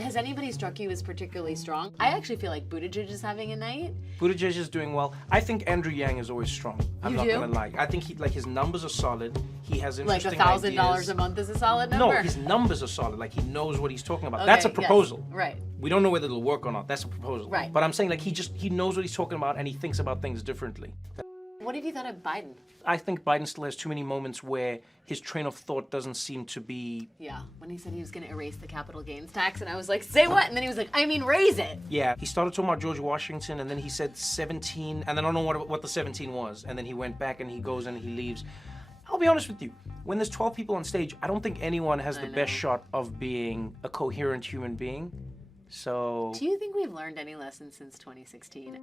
Has anybody struck you as particularly strong? I actually feel like Buttigieg is having a night. Buttigieg is doing well. I think Andrew Yang is always strong. I'm not gonna lie. I think his numbers are solid. He has interesting $1,000 ideas. a month is a solid number? No, his numbers are solid. Like, he knows what he's talking about. Okay, That's a yes, proposal. right. We don't know whether it'll work or not. That's a proposal. Right. But I'm saying, like, he knows what he's talking about, and he thinks about things differently. What have you thought of Biden? I think Biden still has too many moments where his train of thought doesn't seem to be... Yeah, when he said he was going to erase the capital gains tax, and I was like, say what? And then he was like, I mean, raise it. Yeah, he started talking about George Washington, and then he said 17, and then I don't know what the 17 was. And then he went back, and he goes and he leaves. I'll be honest with you. When there's 12 people on stage, I don't think anyone has the best shot of being a coherent human being. So... Do you think we've learned any lessons since 2016?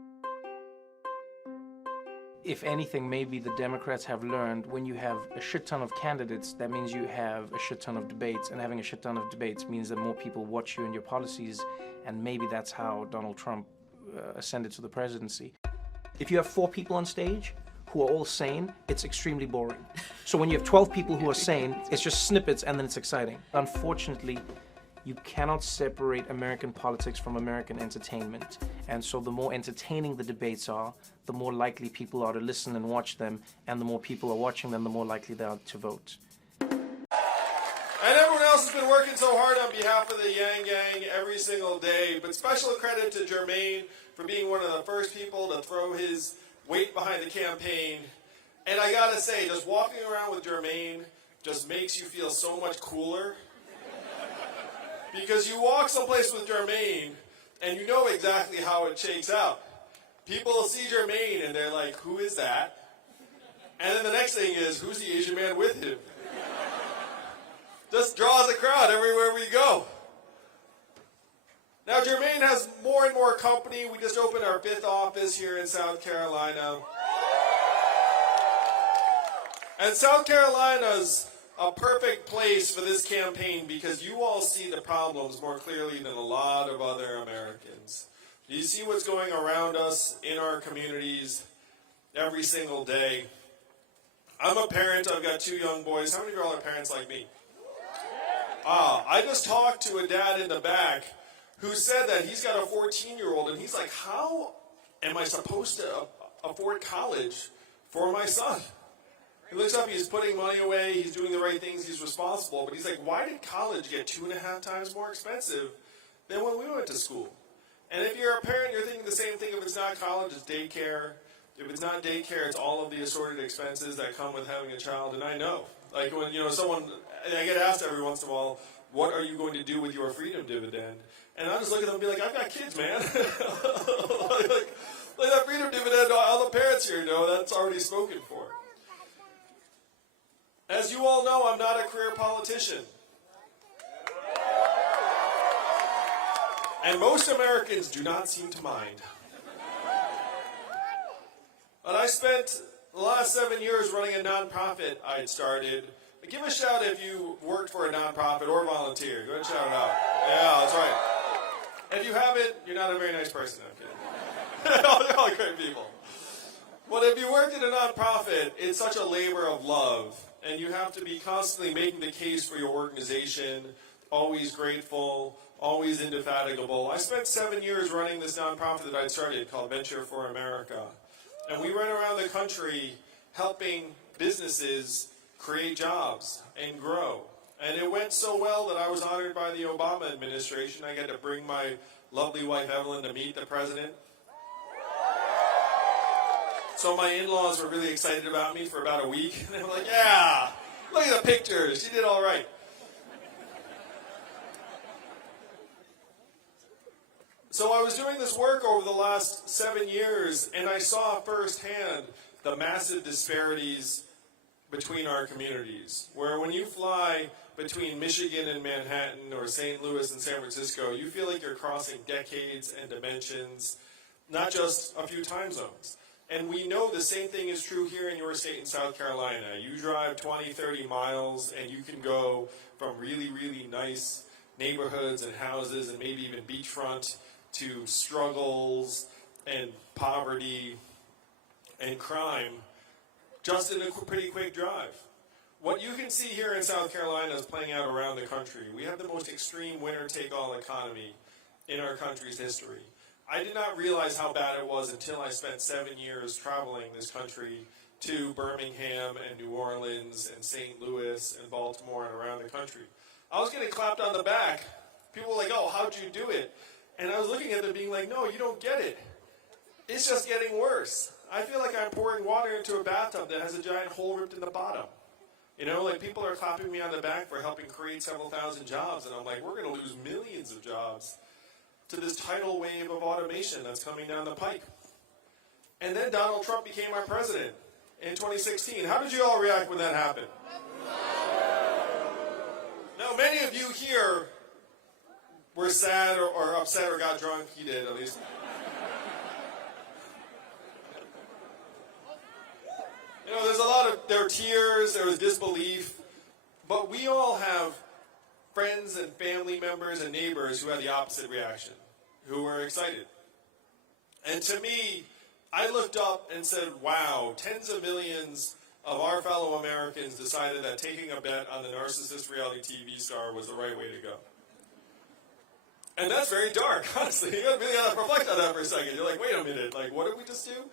If anything, maybe the Democrats have learned when you have a shit ton of candidates, that means you have a shit ton of debates, and having a shit ton of debates means that more people watch you and your policies, and maybe that's how Donald Trump ascended to the presidency. If you have 4 people on stage who are all sane, it's extremely boring. So when you have 12 people who are sane, it's just snippets and then it's exciting. Unfortunately, you cannot separate American politics from American entertainment. And so the more entertaining the debates are, the more likely people are to listen and watch them, and the more people are watching them, the more likely they are to vote. And everyone else has been working so hard on behalf of the Yang Gang every single day, but special credit to Jermaine for being one of the first people to throw his weight behind the campaign. And I gotta say, just walking around with Jermaine just makes you feel so much cooler. Because you walk someplace with Jermaine, and you know exactly how it shakes out. People see Jermaine, and they're like, who is that? And then the next thing is, who's the Asian man with him? Just draws a crowd everywhere we go. Now, Jermaine has more and more company. We just opened our 5th office here in South Carolina. And South Carolina's a perfect place for this campaign because you all see the problems more clearly than a lot of other Americans. You see what's going around us in our communities every single day. I'm a parent. I've got 2 young boys. How many of you all are parents like me? I just talked to a dad in the back who said that he's got a 14-year-old, and he's like, how am I supposed to afford college for my son? He looks up, he's putting money away, he's doing the right things, he's responsible, but he's like, why did college get 2.5 times more expensive than when we went to school? And if you're a parent, you're thinking the same thing. If it's not college, it's daycare. If it's not daycare, it's all of the assorted expenses that come with having a child. And I know, like when, I get asked every once in a while, what are you going to do with your freedom dividend? And I just look at them and be like, I've got kids, man. like that freedom dividend, all the parents here know that's already spoken for. As you all know, I'm not a career politician. And most Americans do not seem to mind. But I spent the last 7 years running a nonprofit I'd started. Give a shout if you worked for a nonprofit or volunteer. Go ahead and shout it out. Yeah, that's right. If you haven't, you're not a very nice person. I'm kidding. They're all great people. But if you worked in a nonprofit, it's such a labor of love. And you have to be constantly making the case for your organization, always grateful, always indefatigable. I spent 7 years running this nonprofit that I started called Venture for America. And we went around the country helping businesses create jobs and grow. And it went so well that I was honored by the Obama administration. I got to bring my lovely wife Evelyn to meet the president. So my in-laws were really excited about me for about a week. And they were like, yeah, look at the pictures. She did all right. So I was doing this work over the last 7 years, and I saw firsthand the massive disparities between our communities. Where when you fly between Michigan and Manhattan or St. Louis and San Francisco, you feel like you're crossing decades and dimensions, not just a few time zones. And we know the same thing is true here in your state in South Carolina. You drive 20, 30 miles and you can go from really, really nice neighborhoods and houses and maybe even beachfront to struggles and poverty and crime just in a pretty quick drive. What you can see here in South Carolina is playing out around the country. We have the most extreme winner-take-all economy in our country's history. I did not realize how bad it was until I spent 7 years traveling this country to Birmingham and New Orleans and St. Louis and Baltimore and around the country. I was getting clapped on the back. People were like, oh, how'd you do it? And I was looking at them being like, no, you don't get it. It's just getting worse. I feel like I'm pouring water into a bathtub that has a giant hole ripped in the bottom. You know, like people are clapping me on the back for helping create several thousand jobs, and I'm like, we're going to lose millions of jobs to this tidal wave of automation that's coming down the pike. And then Donald Trump became our president in 2016. How did you all react when that happened? Now, many of you here were sad or upset or got drunk. He did, at least. You know, there were tears, there was disbelief, but we all have friends and family members and neighbors who had the opposite reaction, who were excited. And to me, I looked up and said, wow, tens of millions of our fellow Americans decided that taking a bet on the narcissist reality TV star was the right way to go. And that's very dark, honestly. You really got to reflect on that for a second. You're like, wait a minute, like, what did we just do?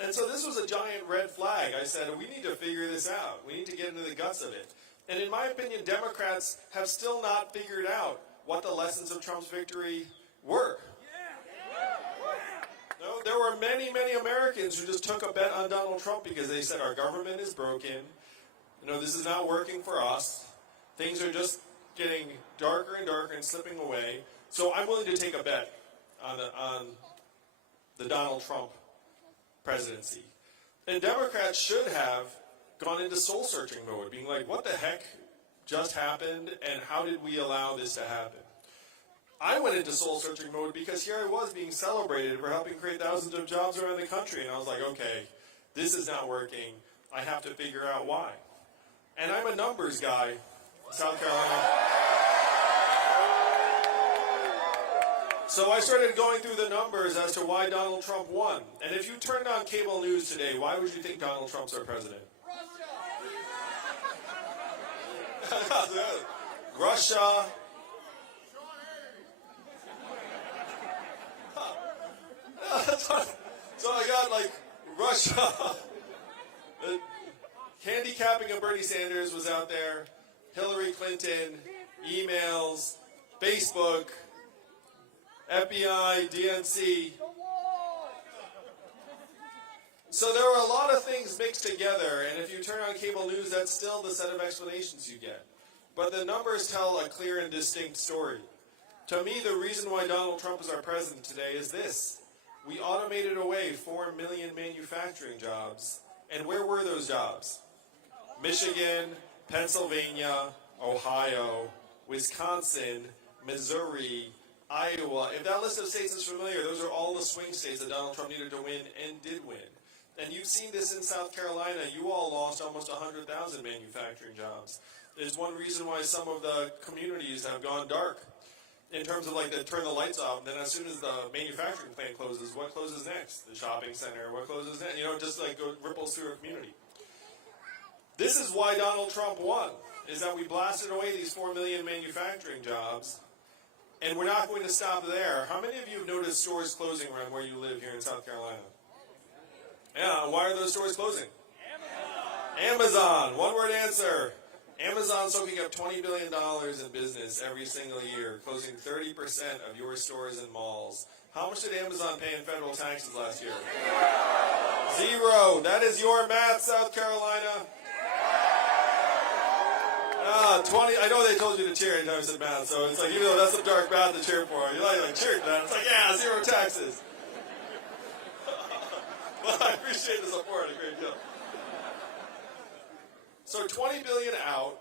And so this was a giant red flag. I said, we need to figure this out. We need to get into the guts of it. And in my opinion, Democrats have still not figured out what the lessons of Trump's victory were. No, there were many, many Americans who just took a bet on Donald Trump because they said our government is broken. You know, this is not working for us. Things are just getting darker and darker and slipping away. So I'm willing to take a bet on the Donald Trump presidency. And Democrats should have gone into soul-searching mode, being like, what the heck just happened, and how did we allow this to happen? I went into soul-searching mode because here I was being celebrated for helping create thousands of jobs around the country, and I was like, okay, this is not working. I have to figure out why. And I'm a numbers guy in South Carolina. So I started going through the numbers as to why Donald Trump won. And if you turned on cable news today, why would you think Donald Trump's our president? Russia. So I got like Russia. Handicapping of Bernie Sanders was out there. Hillary Clinton, emails, Facebook, FBI, DNC. So there were a lot of things mixed together, and if you turn on cable news, that's still the set of explanations you get. But the numbers tell a clear and distinct story. To me, the reason why Donald Trump is our president today is this. We automated away 4 million manufacturing jobs. And where were those jobs? Michigan, Pennsylvania, Ohio, Wisconsin, Missouri, Iowa. If that list of states is familiar, those are all the swing states that Donald Trump needed to win and did win. And you've seen this in South Carolina. You all lost almost 100,000 manufacturing jobs. There's one reason why some of the communities have gone dark. In terms of like, they turn the lights off, then as soon as the manufacturing plant closes, what closes next? The shopping center, what closes next? You know, just like ripples through a community. This is why Donald Trump won, is that we blasted away these 4 million manufacturing jobs, and we're not going to stop there. How many of you have noticed stores closing around where you live here in South Carolina? Yeah, why are those stores closing? Amazon, one-word answer. Amazon soaking up $20 billion in business every single year, closing 30% of your stores and malls. How much did Amazon pay in federal taxes last year? 0. That is your math, South Carolina. 20. I know they told you to cheer anytime I said math, so it's like, even though that's some dark math to cheer for, you're like cheering for that. It's like, yeah, 0 taxes. But I appreciate the support a great deal. So 20 billion out,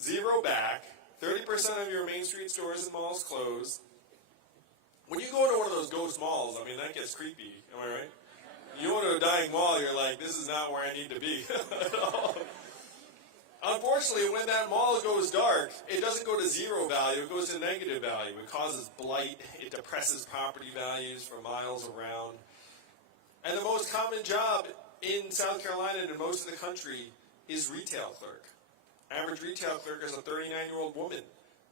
0 back, 30% of your Main Street stores and malls closed. When you go into one of those ghost malls, I mean, that gets creepy, am I right? You go to a dying mall, you're like, this is not where I need to be. Unfortunately, when that mall goes dark, it doesn't go to 0 value, it goes to negative value. It causes blight, it depresses property values for miles around. And the most common job in South Carolina and in most of the country is retail clerk. Average retail clerk is a 39-year-old woman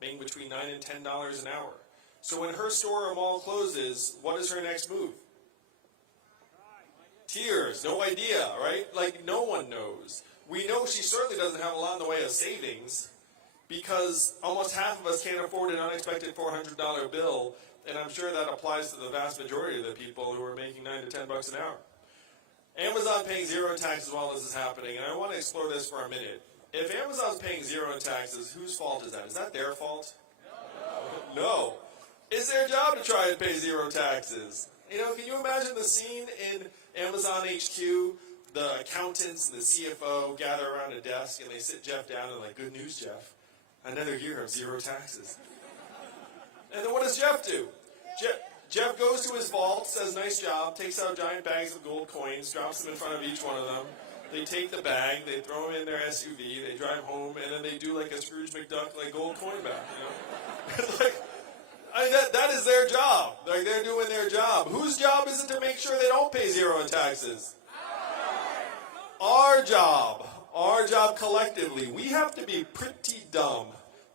making between $9 and $10 an hour. So when her store or mall closes, what is her next move? Tears, no idea, right? Like, no one knows. We know she certainly doesn't have a lot in the way of savings because almost half of us can't afford an unexpected $400 bill, and I'm sure that applies to the vast majority of the people who are making $9 to $10 an hour. Amazon paying zero taxes while this is happening, and I want to explore this for a minute. If Amazon's paying zero in taxes, whose fault is that? Is that their fault? No. It's their job to try and pay zero taxes. You know, can you imagine the scene in Amazon HQ? The accountants and the CFO gather around a desk and they sit Jeff down and like, good news, Jeff. Another year of zero taxes. And then what does Jeff do? Jeff goes to his vault, says nice job, takes out giant bags of gold coins, drops them in front of each one of them. They take the bag, they throw them in their SUV, they drive home, and then they do like a Scrooge McDuck, like gold coin back, you know? Like, I mean, that is their job. Like, they're doing their job. Whose job is it to make sure they don't pay zero in taxes? Our job. Our job collectively. We have to be pretty dumb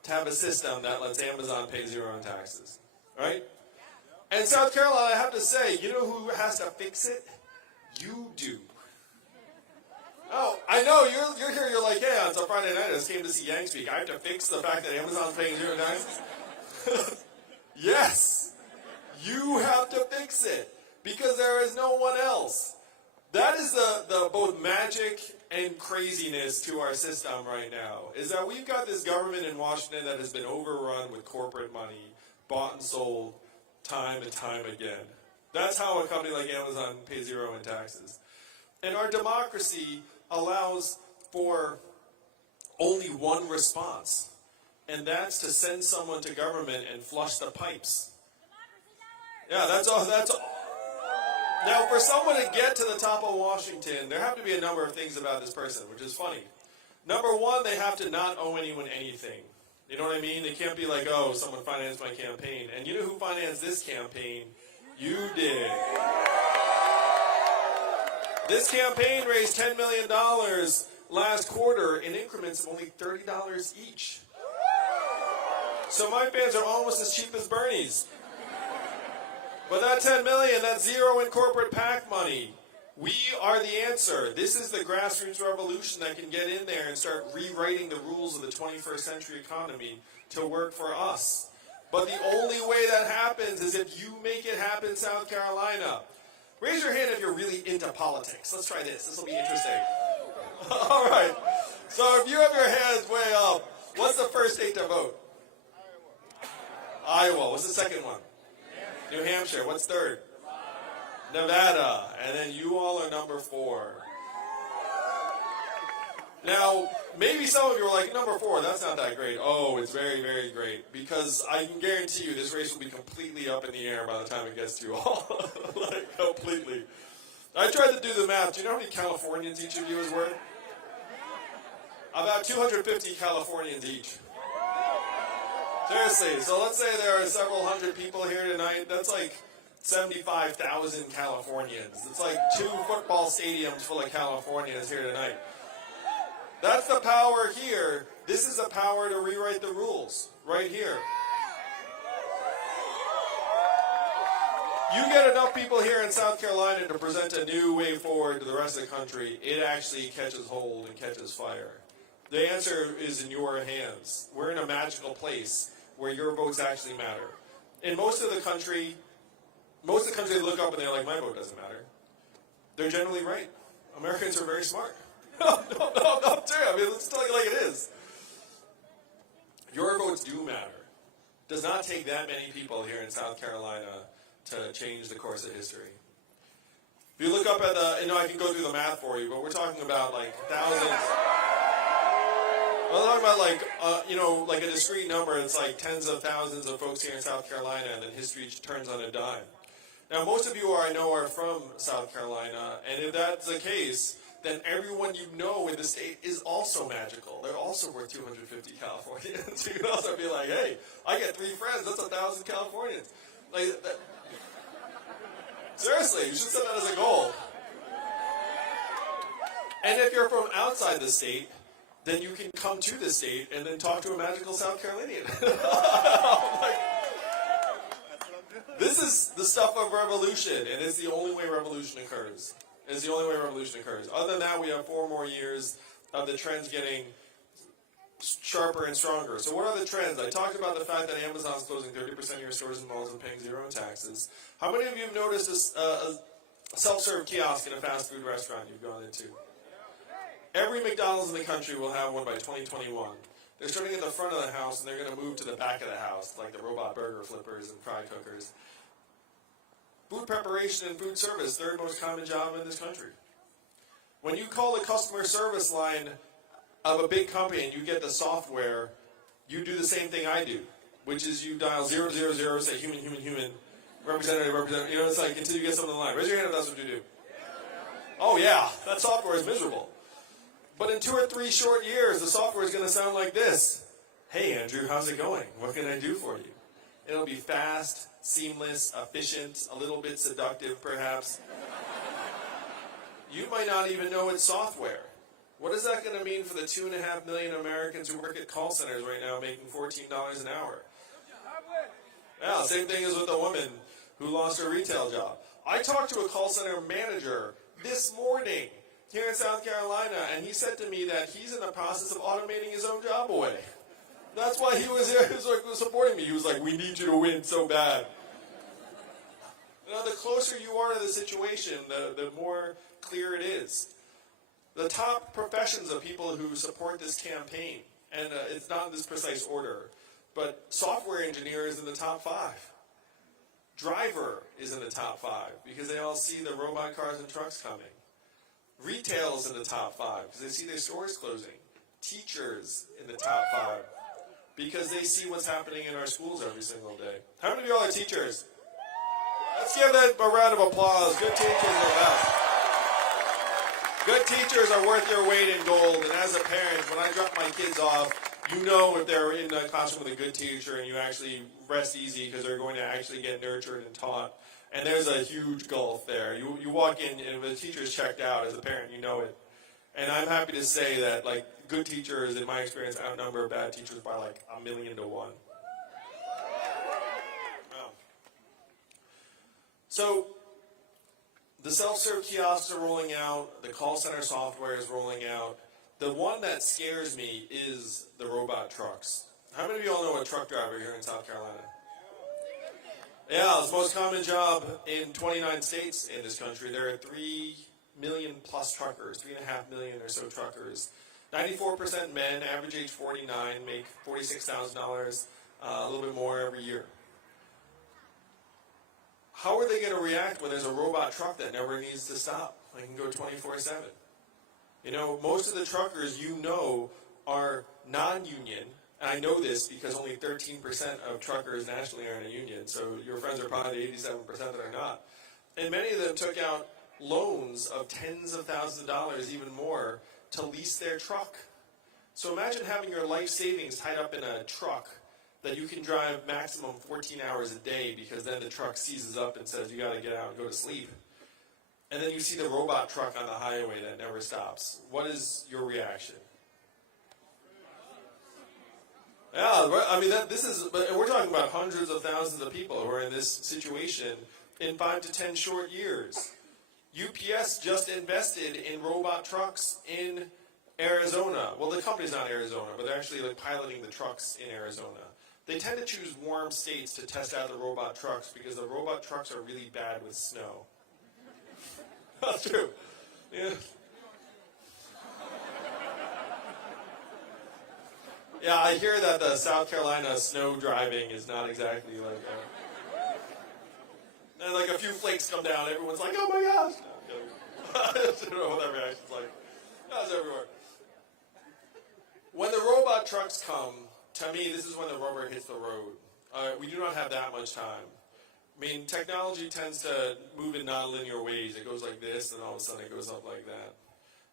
to have a system that lets Amazon pay zero in taxes. Right? And South Carolina, I have to say, you know who has to fix it? You do. Oh, I know, you're here, you're like, hey, it's a Friday night, I just came to see Yang speak. I have to fix the fact that Amazon's paying zero taxes? Yes, you have to fix it, because there is no one else. That is the both magic and craziness to our system right now, is that we've got this government in Washington that has been overrun with corporate money, bought and sold time and time again. That's how a company like Amazon pays zero in taxes. And our democracy allows for only one response, and that's to send someone to government and flush the pipes. Yeah, that's all. Now, for someone to get to the top of Washington, there have to be a number of things about this person, which is funny. Number one, they have to not owe anyone anything. You know what I mean? They can't be like, oh, someone financed my campaign. And you know who financed this campaign? You did. This campaign raised $10 million last quarter in increments of only $30 each. So my fans are almost as cheap as Bernie's. But that $10 million, that's zero in corporate PAC money. We are the answer. This is the grassroots revolution that can get in there and start rewriting the rules of the 21st century economy to work for us. But the only way that happens is if you make it happen, South Carolina. Raise your hand if you're really into politics. Let's try this. This will be interesting. All right. So if you have your hands way up, what's the first state to vote? Iowa. What's the second one? New Hampshire. What's third? Nevada. And then you all are number 4. Now, maybe some of you are like, number 4, that's not that great. Oh, it's very, very great. Because I can guarantee you this race will be completely up in the air by the time it gets to you all. Like, completely. I tried to do the math. Do you know how many Californians each of you is worth? About 250 Californians each. Seriously. So let's say there are several hundred people here tonight. That's like 75,000 Californians. It's like 2 football stadiums full of Californians here tonight. That's the power here. This is the power to rewrite the rules, right here. You get enough people here in South Carolina to present a new way forward to the rest of the country, it actually catches hold and catches fire. The answer is in your hands. We're in a magical place where your votes actually matter. In most of the country they look up and they're like, my vote doesn't matter. They're generally right. Americans are very smart. No, true. I mean, let's tell you like it is. Your votes do matter. Does not take that many people here in South Carolina to change the course of history. If you look up at the, I can go through the math for you, but we're talking about like thousands. We're talking about like, like a discrete number. It's like tens of thousands of folks here in South Carolina, and then history turns on a dime. Now, most of you I know are from South Carolina, and if that's the case, then everyone you know in the state is also magical. They're also worth 250 Californians. You can also be like, hey, I get 3 friends, that's 1,000 Californians. Like that. Seriously, you should set that as a goal. And if you're from outside the state, then you can come to the state and then talk to a magical South Carolinian. This is the stuff of revolution, and it's the only way revolution occurs. It's the only way revolution occurs. Other than that, we have 4 more years of the trends getting sharper and stronger. So what are the trends? I talked about the fact that Amazon's closing 30% of your stores and malls and paying 0 in taxes. How many of you have noticed a self-serve kiosk in a fast food restaurant you've gone into? Every McDonald's in the country will have one by 2021. They're starting at the front of the house, and they're going to move to the back of the house, like the robot burger flippers and fry cookers. Food preparation and food service, 3rd most common job in this country. When you call the customer service line of a big company and you get the software, you do the same thing I do, which is you dial 000, say human, representative, you know, it's like until you get someone on the line. Raise your hand if that's what you do. Oh yeah, that software is miserable. But in 2 or 3 short years, the software is going to sound like this. Hey Andrew, how's it going? What can I do for you? It'll be fast, seamless, efficient, a little bit seductive perhaps. You might not even know it's software. What is that going to mean for the 2.5 million Americans who work at call centers right now making $14 an hour? Yeah, same thing as with the woman who lost her retail job. I talked to a call center manager this morning here in South Carolina, and he said to me that he's in the process of automating his own job away. That's why he was here. He was like supporting me. He was like, we need you to win so bad. You know, the closer you are to the situation, the more clear it is. The top professions of people who support this campaign, and it's not in this precise order, but software engineer is in the top 5. Driver is in the top 5 because they all see the robot cars and trucks coming. Retail is in the top 5 because they see their stores closing. Teachers in the top 5 because they see what's happening in our schools every single day. How many of y'all are teachers? Let's give that a round of applause. Good teachers are the best. Good teachers are worth their weight in gold. And as a parent, when I drop my kids off, you know if they're in a classroom with a good teacher and you actually rest easy because they're going to actually get nurtured and taught. And there's a huge gulf there. You walk in, and if the teacher's checked out, as a parent, you know it. And I'm happy to say that, like, good teachers, in my experience, outnumber bad teachers by, like, 1,000,000 to 1. Wow. So, the self-serve kiosks are rolling out. The call center software is rolling out. The one that scares me is the robot trucks. How many of you all know a truck driver here in South Carolina? Yeah, it's the most common job in 29 states in this country. There are 3 million plus truckers, 3.5 million or so truckers. 94% men, average age 49, make $46,000, a little bit more every year. How are they going to react when there's a robot truck that never needs to stop? They can go 24/7. You know, most of the truckers you know are non-union. And I know this because only 13% of truckers nationally are in a union. So your friends are probably the 87% that are not. And many of them took out loans of tens of thousands of dollars, even more, to lease their truck. So imagine having your life savings tied up in a truck that you can drive maximum 14 hours a day because then the truck seizes up and says you got to get out and go to sleep. And then you see the robot truck on the highway that never stops. What is your reaction? Yeah, I mean, but we're talking about hundreds of thousands of people who are in this situation in 5 to 10 short years. UPS just invested in robot trucks in Arizona. Well, the company's not Arizona, but they're actually like piloting the trucks in Arizona. They tend to choose warm states to test out the robot trucks because the robot trucks are really bad with snow. That's true. Yeah. Yeah, I hear that the South Carolina snow driving is not exactly like and like a few flakes come down, everyone's like, oh my gosh. No, I don't know what that reaction's like. That's everywhere. When the robot trucks come, to me, this is when the rubber hits the road. We do not have that much time. I mean, technology tends to move in nonlinear ways. It goes like this, and all of a sudden it goes up like that.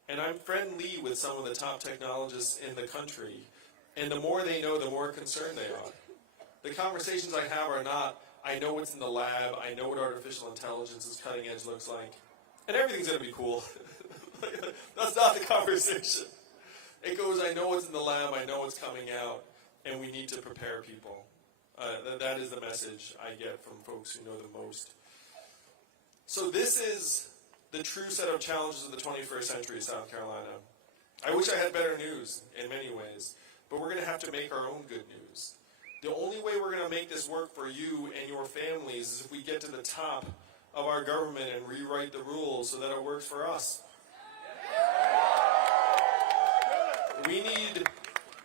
And I'm friendly with some of the top technologists in the country. And the more they know, the more concerned they are. The conversations I have are not, I know what's in the lab, I know what artificial intelligence's cutting edge looks like, and everything's going to be cool. That's not the conversation. It goes, I know what's in the lab, I know what's coming out, and we need to prepare people. That is the message I get from folks who know the most. So this is the true set of challenges of the 21st century, South Carolina. I wish I had better news in many ways, but we're going to have to make our own good news. The only way we're going to make this work for you and your families is if we get to the top of our government and rewrite the rules so that it works for us. We need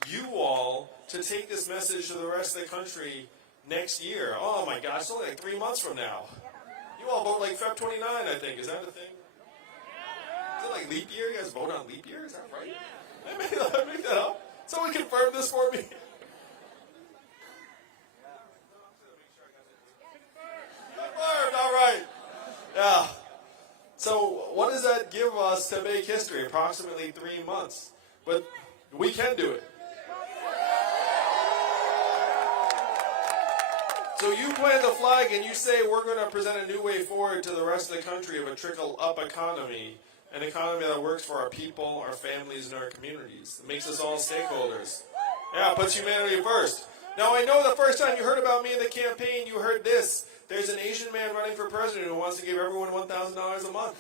you all to take this message to the rest of the country next year. Oh my gosh, it's only like 3 months from now. You all vote like Feb 29, I think. Is that a thing? Is it like leap year? You guys vote on leap year? Is that right? I made that up. Someone confirm this for me. Confirmed, all right. Yeah. So what does that give us to make history? Approximately 3 months. But we can do it. So you plant the flag and you say we're going to present a new way forward to the rest of the country of a trickle-up economy, an economy that works for our people, our families, and our communities. It makes us all stakeholders. Yeah, puts humanity first. Now I know the first time you heard about me in the campaign, you heard this. There's an Asian man running for president who wants to give everyone $1,000 a month.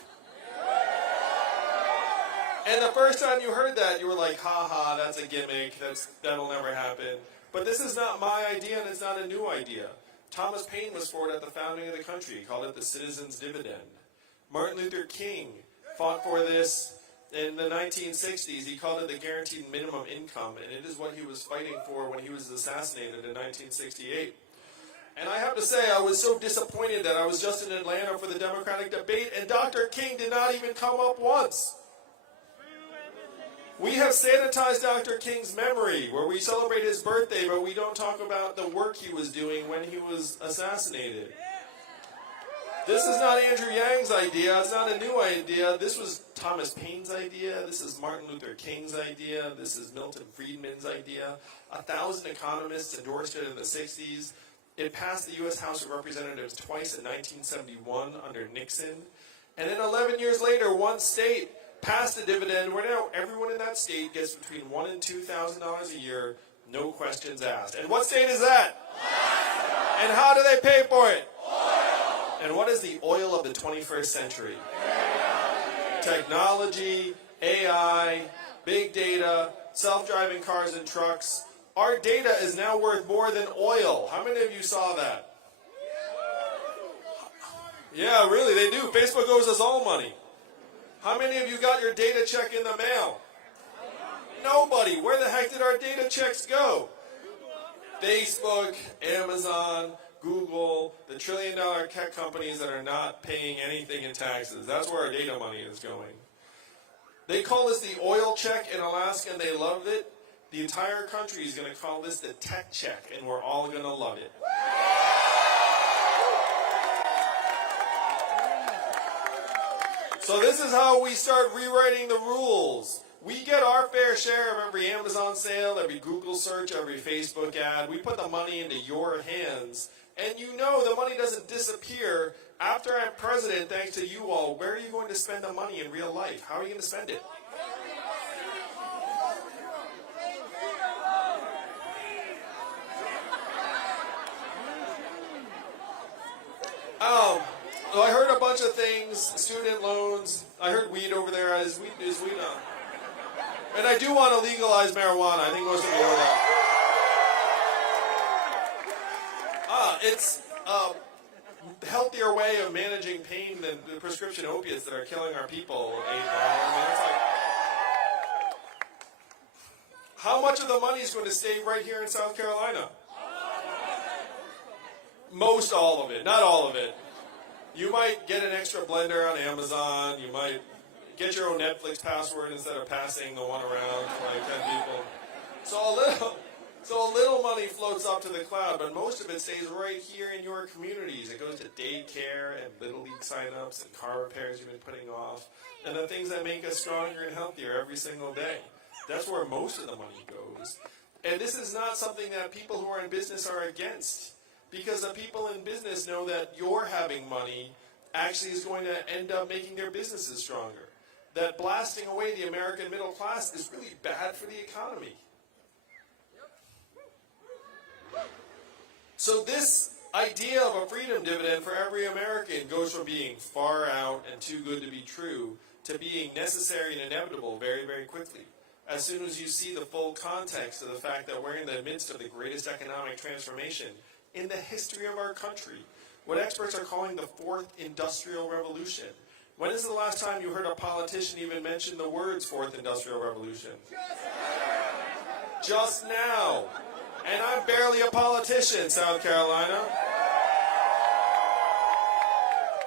And the first time you heard that, you were like, ha ha, that's a gimmick, that'll never happen. But this is not my idea and it's not a new idea. Thomas Paine was for it at the founding of the country. He called it the citizen's dividend. Martin Luther King fought for this in the 1960s. He called it the guaranteed minimum income, and it is what he was fighting for when he was assassinated in 1968. And I have to say, I was so disappointed that I was just in Atlanta for the Democratic debate, and Dr. King did not even come up once. We have sanitized Dr. King's memory, where we celebrate his birthday, but we don't talk about the work he was doing when he was assassinated. This is not Andrew Yang's idea. It's not a new idea. This was Thomas Paine's idea. This is Martin Luther King's idea. This is Milton Friedman's idea. 1,000 economists endorsed it in the 60s. It passed the U.S. House of Representatives twice in 1971 under Nixon. And then 11 years later, one state passed the dividend where now everyone in that state gets between $1,000 and $2,000 a year, no questions asked. And what state is that? Oil. And how do they pay for it? Oil. And what is the oil of the 21st century? Technology, AI, big data, self-driving cars and trucks. Our data is now worth more than oil. How many of you saw that? Yeah, really, they do. Facebook owes us all money. How many of you got your data check in the mail? Nobody. Where the heck did our data checks go? Facebook, Amazon, Google, the trillion-dollar tech companies that are not paying anything in taxes. That's where our data money is going. They call this the oil check in Alaska, and they loved it. The entire country is going to call this the tech check, and we're all going to love it. So this is how we start rewriting the rules. We get our fair share of every Amazon sale, every Google search, every Facebook ad. We put the money into your hands. And you know the money doesn't disappear. After I'm president, thanks to you all, where are you going to spend the money in real life? How are you going to spend it? So I heard a bunch of things, student loans. I heard weed over there. Is weed on? And I do want to legalize marijuana. I think most of you know that. It's a healthier way of managing pain than the prescription opiates that are killing our people. I mean, it's like, how much of the money is going to stay right here in South Carolina? Most all of it, not all of it. You might get an extra blender on Amazon. You might get your own Netflix password instead of passing the one around to like 10 people. So a little money floats up to the cloud, but most of it stays right here in your communities. It goes to daycare and Little League signups and car repairs you've been putting off, and the things that make us stronger and healthier every single day. That's where most of the money goes. And this is not something that people who are in business are against. Because the people in business know that your having money actually is going to end up making their businesses stronger. that blasting away the American middle class is really bad for the economy. So this idea of a freedom dividend for every American goes from being far out and too good to be true to being necessary and inevitable very, very quickly. As soon as you see the full context of the fact that we're in the midst of the greatest economic transformation in the history of our country, what experts are calling the fourth industrial revolution. When is the last time you heard a politician even mention the words fourth industrial revolution? Just now. And I'm barely a politician, South Carolina.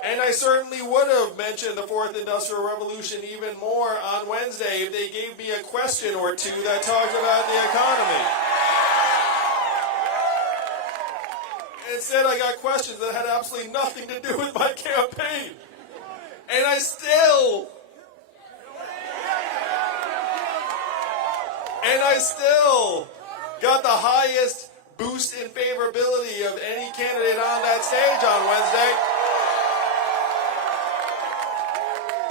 And I certainly would have mentioned the fourth industrial revolution even more on Wednesday if they gave me a question or two that talked about the economy. Instead, I got questions that had absolutely nothing to do with my campaign. And I still got the highest boost in favorability of any candidate on that stage on Wednesday.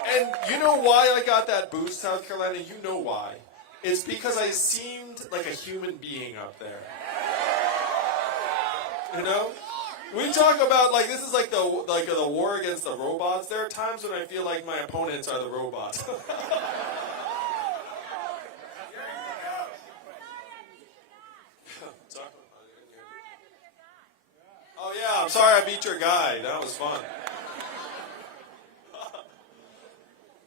And you know why I got that boost, South Carolina? You know why. It's because I seemed like a human being up there. You know? We talk about, like, this is like the war against the robots. There are times when I feel like my opponents are the robots. Oh yeah, I'm sorry I beat your guy. That was fun.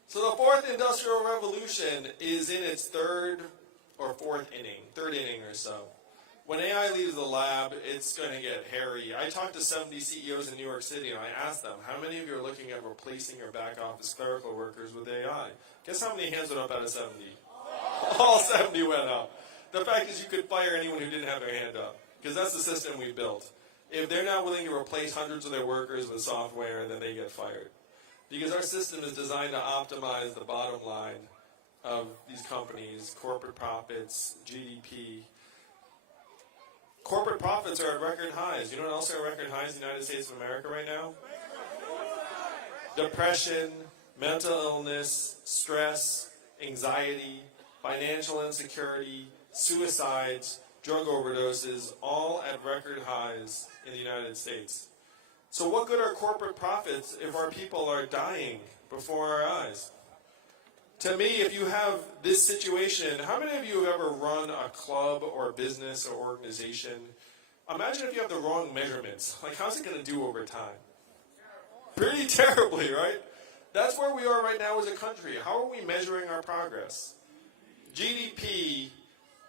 So the fourth industrial revolution is in its third or fourth inning, third inning or so. When AI leaves the lab, it's going to get hairy. I talked to 70 CEOs in New York City, and I asked them, how many of you are looking at replacing your back office clerical workers with AI? Guess how many hands went up out of 70? All 70 went up. The fact is you could fire anyone who didn't have their hand up, because that's the system we built. If they're not willing to replace hundreds of their workers with software, then they get fired. Because our system is designed to optimize the bottom line of these companies, corporate profits, GDP. Corporate profits are at record highs. You know what else are at record highs in the United States of America right now? Depression, mental illness, stress, anxiety, financial insecurity, suicides, drug overdoses, all at record highs in the United States. So what good are corporate profits if our people are dying before our eyes? To me, if you have this situation, how many of you have ever run a club or business or organization? Imagine if you have the wrong measurements. Like, how's it going to do over time? Pretty terribly, right? That's where we are right now as a country. How are we measuring our progress? GDP,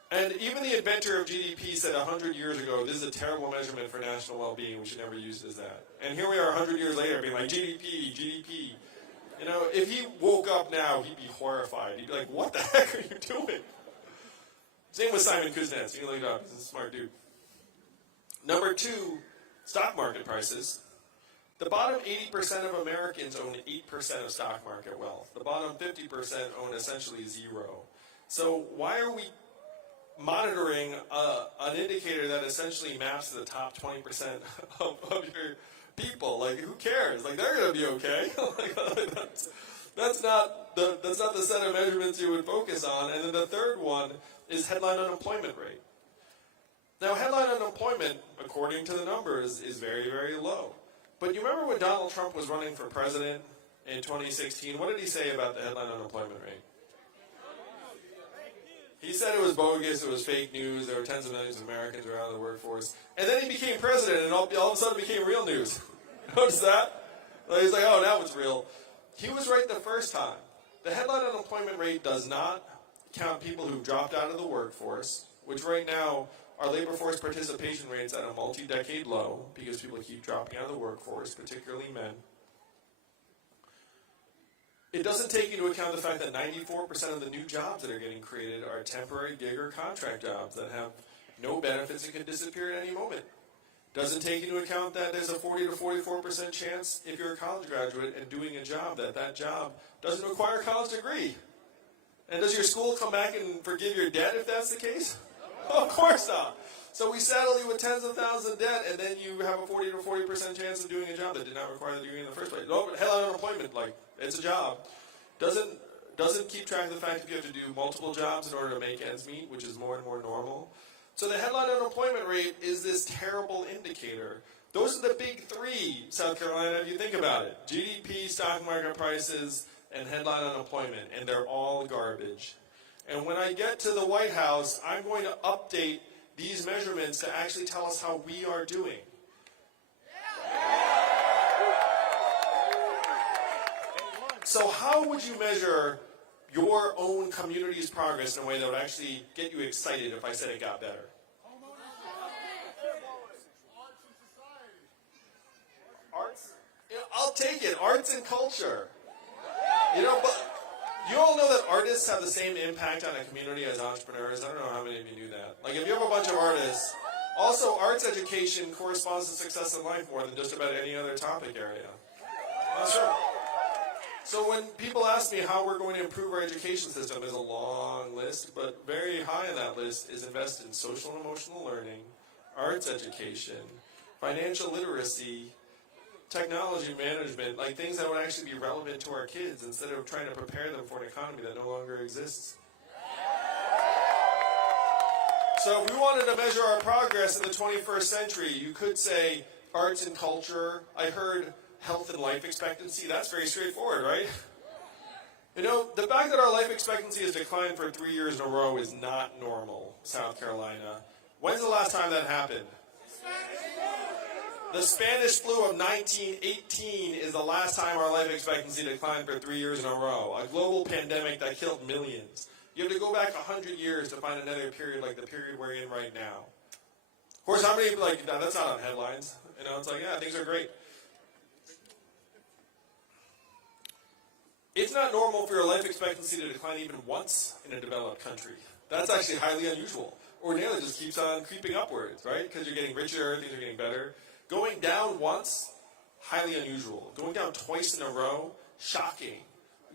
and even the inventor of GDP said 100 years ago, this is a terrible measurement for national well-being. We should never use it as that. And here we are 100 years later being like, GDP, GDP. You know, if he woke up now, he'd be horrified. He'd be like, what the heck are you doing? Same with Simon Kuznets. You can look it up. He's a smart dude. Number two, stock market prices. The bottom 80% of Americans own 8% of stock market wealth. The bottom 50% own essentially zero. So why are we monitoring an indicator that essentially maps to the top 20% of your people? Like, who cares? Like, they're going to be okay. that's not the set of measurements you would focus on. And then the third one is headline unemployment rate. Now, headline unemployment, according to the numbers, is very, very low. But you remember when Donald Trump was running for president in 2016, what did he say about the headline unemployment rate? He said it was bogus, it was fake news, there were tens of millions of Americans who were out of the workforce. And then he became president, and all of a sudden it became real news. Notice that? He's like, oh, now it's real. He was right the first time. The headline unemployment rate does not count people who dropped out of the workforce, which right now, our labor force participation rate's at a multi-decade low because people keep dropping out of the workforce, particularly men. It doesn't take into account the fact that 94% of the new jobs that are getting created are temporary gig or contract jobs that have no benefits and can disappear at any moment. Doesn't take into account that there's a 40 to 44% chance if you're a college graduate and doing a job that job doesn't require a college degree. And does your school come back and forgive your debt if that's the case? Of course not. So we saddle you with tens of thousands of debt, and then you have a 40 to 40% chance of doing a job that did not require the degree in the first place. No, headline unemployment, like, it's a job. Doesn't doesn't keep track of the fact that you have to do multiple jobs in order to make ends meet, which is more and more normal. So the headline unemployment rate is this terrible indicator. Those are the big three, South Carolina, if you think about it. GDP, stock market prices, and headline unemployment, and they're all garbage. And when I get to the White House, I'm going to update these measurements to actually tell us how we are doing. So how would you measure your own community's progress in a way that would actually get you excited if I said it got better? Arts? Yeah, I'll take it. Arts and culture. You know, but you all know that artists have the same impact on a community as entrepreneurs. I don't know how many of you knew that. Like if you have a bunch of artists, also arts education corresponds to success in life more than just about any other topic area. That's true. So when people ask me how we're going to improve our education system, there's a long list, but very high on that list is invest in social and emotional learning, arts education, financial literacy, technology management, like things that would actually be relevant to our kids instead of trying to prepare them for an economy that no longer exists. So if we wanted to measure our progress in the 21st century, you could say arts and culture. I heard health and life expectancy. That's very straightforward, right? You know, the fact that our life expectancy has declined for 3 years in a row is not normal, South Carolina. When's the last time that happened? The Spanish flu of 1918 is the last time our life expectancy declined for 3 years in a row. A global pandemic that killed millions. You have to go back 100 years to find another period like the period we're in right now. Of course, how many, like, that's not on headlines. You know, it's like, yeah, things are great. It's not normal for your life expectancy to decline even once in a developed country. That's actually highly unusual. Ordinarily, it just keeps on creeping upwards, right? Because you're getting richer, things are getting better. Going down once, highly unusual. Going down twice in a row, shocking.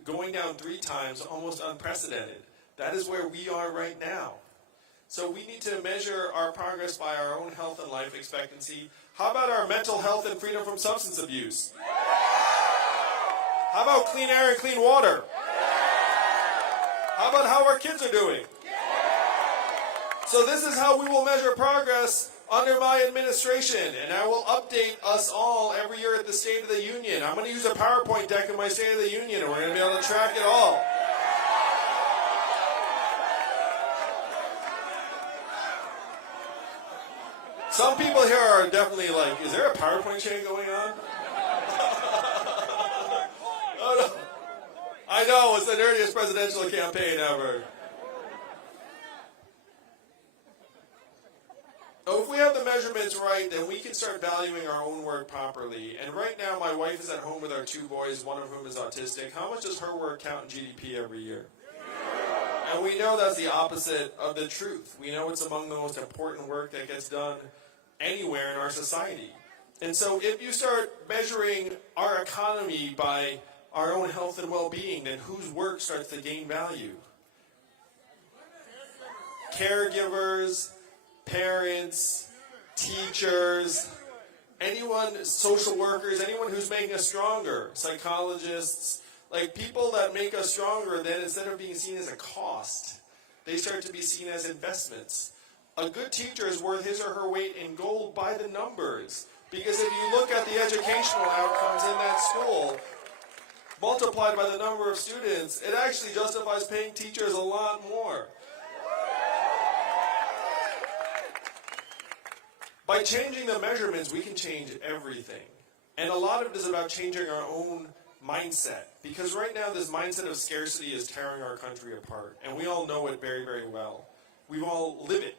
Going down 3 times, almost unprecedented. That is where we are right now. So we need to measure our progress by our own health and life expectancy. How about our mental health and freedom from substance abuse? How about clean air and clean water? How about how our kids are doing? So this is how we will measure progress under my administration, and I will update us all every year at the State of the Union. I'm going to use a PowerPoint deck in my State of the Union, and we're going to be able to track it all. Some people here are definitely like, is there a PowerPoint chain going on? Oh, no. I know, it's the nerdiest presidential campaign ever. So if we have the measurements right, then we can start valuing our own work properly. And right now, my wife is at home with our 2 boys, one of whom is autistic. How much does her work count in GDP every year? And we know that's the opposite of the truth. We know it's among the most important work that gets done anywhere in our society. And so if you start measuring our economy by our own health and well-being, then whose work starts to gain value? Caregivers, parents, teachers, anyone, social workers, anyone who's making us stronger, psychologists, like people that make us stronger, then instead of being seen as a cost, they start to be seen as investments. A good teacher is worth his or her weight in gold by the numbers. Because if you look at the educational outcomes in that school, multiplied by the number of students, it actually justifies paying teachers a lot more. By changing the measurements, we can change everything. And a lot of it is about changing our own mindset. Because right now, this mindset of scarcity is tearing our country apart. And we all know it very, very well. We all live it.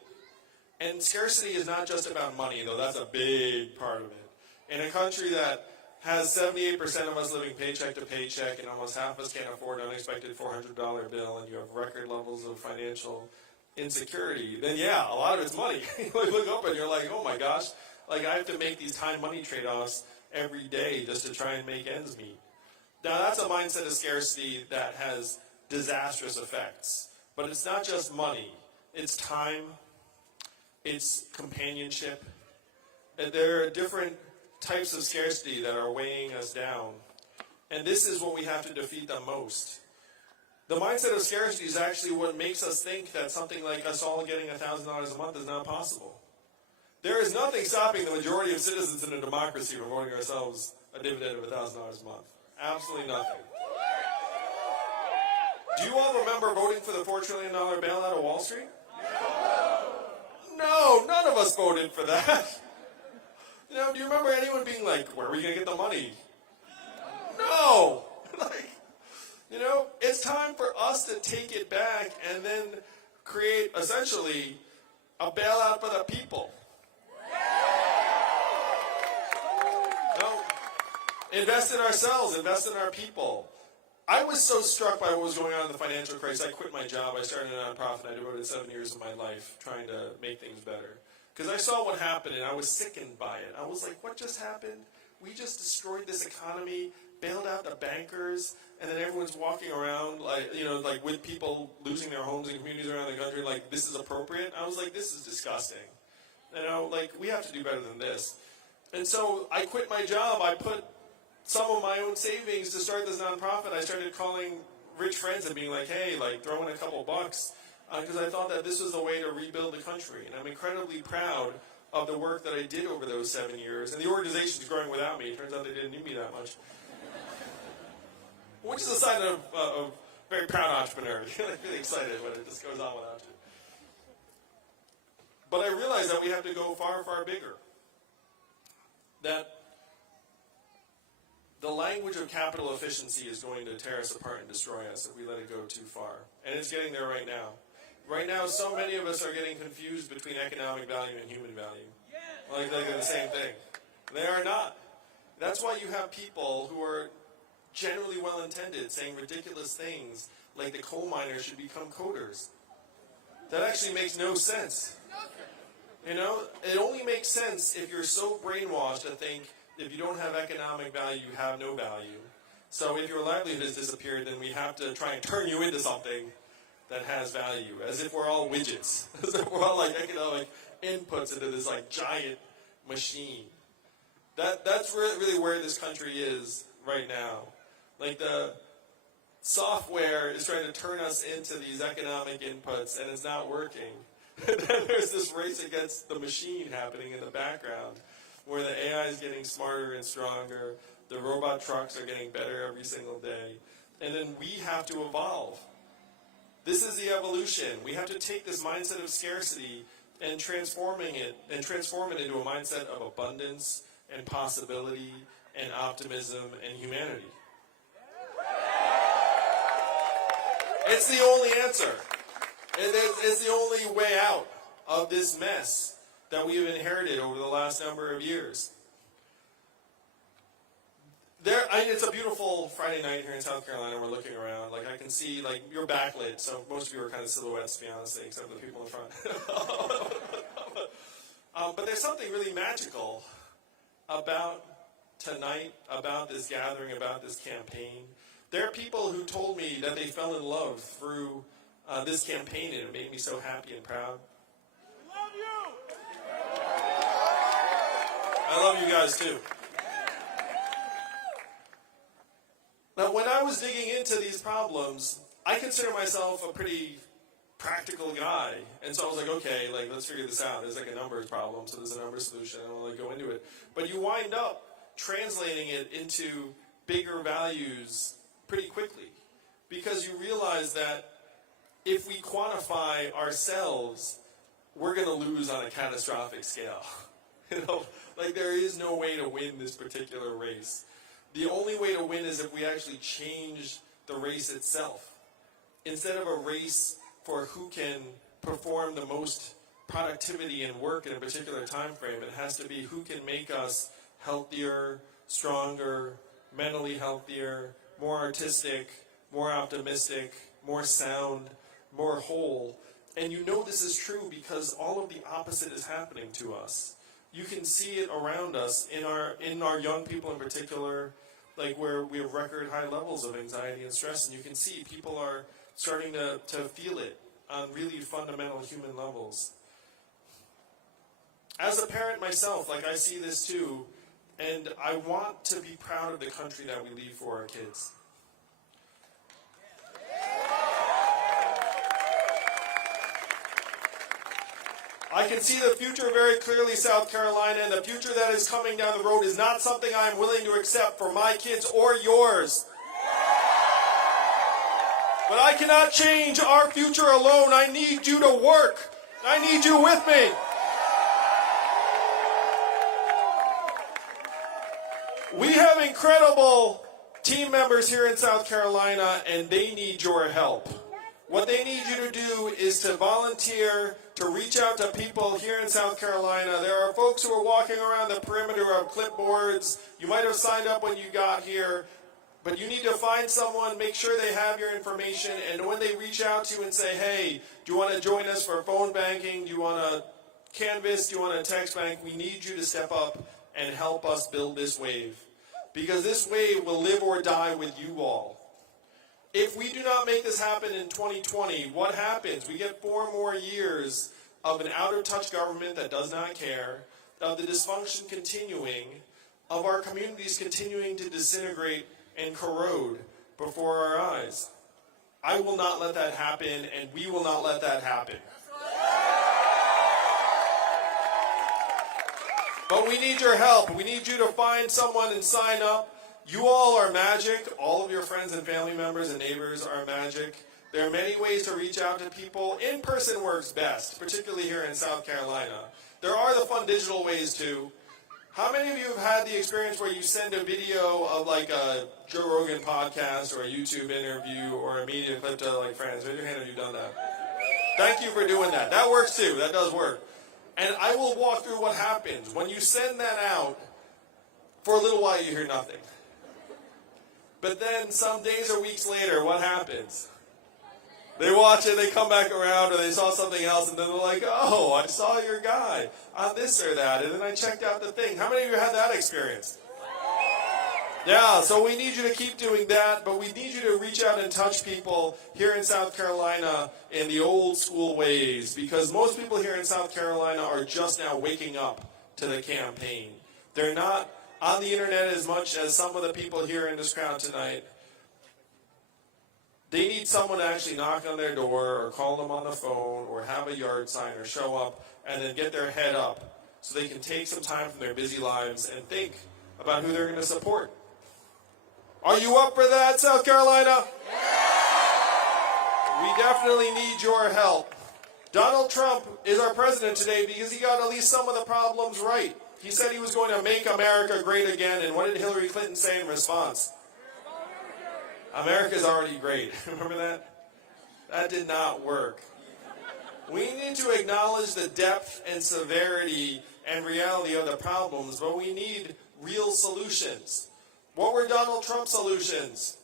And scarcity is not just about money, though that's a big part of it. In a country that has 78% of us living paycheck to paycheck, and almost half of us can't afford an unexpected $400 bill, and you have record levels of financial insecurity, then yeah, a lot of it's money. You look up and you're like, oh my gosh, like I have to make these time-money trade-offs every day just to try and make ends meet. Now that's a mindset of scarcity that has disastrous effects. But it's not just money. It's time. It's companionship. And there are different types of scarcity that are weighing us down. And this is what we have to defeat the most. The mindset of scarcity is actually what makes us think that something like us all getting $1,000 a month is not possible. There is nothing stopping the majority of citizens in a democracy from voting ourselves a dividend of $1,000 a month. Absolutely nothing. Do you all remember voting for the $4 trillion bailout of Wall Street? No, none of us voted for that. You know, do you remember anyone being like, where are we going to get the money? No! Like, you know, it's time for us to take it back and then create, essentially, a bailout for the people. No. Invest in ourselves, invest in our people. I was so struck by what was going on in the financial crisis, I quit my job, I started a nonprofit, and I devoted 7 years of my life trying to make things better. Because I saw what happened and I was sickened by it. I was like, what just happened? We just destroyed this economy, bailed out the bankers, and then everyone's walking around like, you know, like with people losing their homes in communities around the country, like this is appropriate. I was like, this is disgusting. You know, like we have to do better than this. And so I quit my job. I put some of my own savings to start this nonprofit. I started calling rich friends and being like, hey, like throw in a couple bucks. Because I thought that this was the way to rebuild the country. And I'm incredibly proud of the work that I did over those 7 years. And the organization's growing without me. It turns out they didn't need me that much. Which is a sign of a very proud entrepreneur. You get really excited when it just goes on without you. But I realized that we have to go far, far bigger. That the language of capital efficiency is going to tear us apart and destroy us if we let it go too far. And it's getting there right now. Right now, so many of us are getting confused between economic value and human value. Like they're the same thing. They are not. That's why you have people who are generally well-intended saying ridiculous things like the coal miners should become coders. That actually makes no sense. You know, it only makes sense if you're so brainwashed to think if you don't have economic value, you have no value. So if your livelihood has disappeared, then we have to try and turn you into something that has value, as if we're all widgets, as if we're all like economic inputs into this like giant machine. That's really where this country is right now. Like the software is trying to turn us into these economic inputs, and it's not working. And then there's this race against the machine happening in the background, where the AI is getting smarter and stronger, the robot trucks are getting better every single day, and then we have to evolve. This is the evolution. We have to take this mindset of scarcity and transform it into a mindset of abundance and possibility and optimism and humanity. It's the only answer. It's the only way out of this mess that we have inherited over the last number of years. It's a beautiful Friday night here in South Carolina. We're looking around. Like I can see, like you're backlit, so most of you are kind of silhouettes, to be honest, except for the people in front. But there's something really magical about tonight, about this gathering, about this campaign. There are people who told me that they fell in love through this campaign, and it made me so happy and proud. Love you! I love you guys too. Now, when I was digging into these problems, I consider myself a pretty practical guy. And so I was like, okay, like, let's figure this out. There's like a numbers problem, so there's a numbers solution. I don't want to go into it. But you wind up translating it into bigger values pretty quickly. Because you realize that if we quantify ourselves, we're going to lose on a catastrophic scale. You know, like there is no way to win this particular race. The only way to win is if we actually change the race itself. Instead of a race for who can perform the most productivity and work in a particular time frame, it has to be who can make us healthier, stronger, mentally healthier, more artistic, more optimistic, more sound, more whole. And you know this is true because all of the opposite is happening to us. You can see it around us in our young people in particular, like where we have record high levels of anxiety and stress, and you can see people are starting to feel it on really fundamental human levels. As a parent myself, like I see this too, and I want to be proud of the country that we leave for our kids. I can see the future very clearly, South Carolina, and the future that is coming down the road is not something I am willing to accept for my kids or yours. But I cannot change our future alone. I need you to work. I need you with me. We have incredible team members here in South Carolina, and they need your help. What they need you to do is to volunteer, to reach out to people here in South Carolina. There are folks who are walking around the perimeter of clipboards. You might have signed up when you got here, but you need to find someone, make sure they have your information, and when they reach out to you and say, hey, do you want to join us for phone banking? Do you want to canvas? Do you want to text bank? We need you to step up and help us build this wave. Because this wave will live or die with you all. If we do not make this happen in 2020, what happens? We get 4 more years of an out-of-touch government that does not care, of the dysfunction continuing, of our communities continuing to disintegrate and corrode before our eyes. I will not let that happen, and we will not let that happen. But we need your help. We need you to find someone and sign up. You all are magic. All of your friends and family members and neighbors are magic. There are many ways to reach out to people. In-person works best, particularly here in South Carolina. There are the fun digital ways too. How many of you have had the experience where you send a video of like a Joe Rogan podcast or a YouTube interview or a media clip to like friends? Raise your hand if you've done that. Thank you for doing that. That works too. That does work. And I will walk through what happens. When you send that out, for a little while you hear nothing. But then some days or weeks later, what happens? They watch it, they come back around, or they saw something else, and then they're like, oh, I saw your guy on this or that, and then I checked out the thing. How many of you had that experience? Yeah, so we need you to keep doing that, but we need you to reach out and touch people here in South Carolina in the old school ways, because most people here in South Carolina are just now waking up to the campaign. They're not on the internet as much as some of the people here in this crowd tonight. They need someone to actually knock on their door or call them on the phone or have a yard sign or show up and then get their head up so they can take some time from their busy lives and think about who they're going to support. Are you up for that, South Carolina? We definitely need your help. Donald Trump is our president today because he got at least some of the problems right. He said he was going to make America great again, and what did Hillary Clinton say in response? America's already great. Remember that? That did not work. We need to acknowledge the depth and severity and reality of the problems, but we need real solutions. What were Donald Trump's solutions?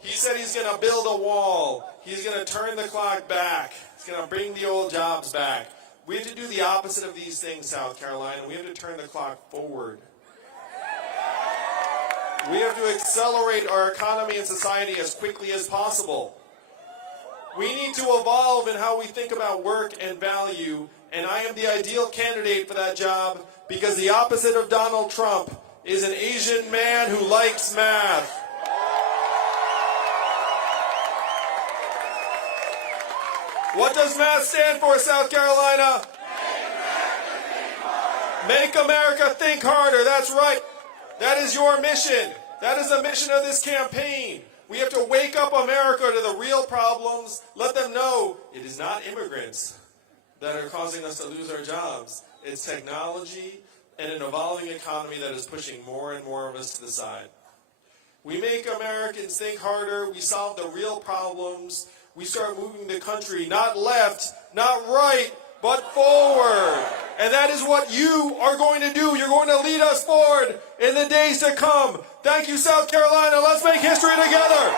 He said he's going to build a wall. He's going to turn the clock back. He's going to bring the old jobs back. We have to do the opposite of these things, South Carolina. We have to turn the clock forward. We have to accelerate our economy and society as quickly as possible. We need to evolve in how we think about work and value, and I am the ideal candidate for that job because the opposite of Donald Trump is an Asian man who likes math. What does math stand for, South Carolina? Make America think harder. That's right. That is your mission. That is the mission of this campaign. We have to wake up America to the real problems. Let them know it is not immigrants that are causing us to lose our jobs. It's technology and an evolving economy that is pushing more and more of us to the side. We make Americans think harder. We solve the real problems. We start moving the country not left, not right, but forward. And that is what you are going to do. You're going to lead us forward in the days to come. Thank you, South Carolina. Let's make history together.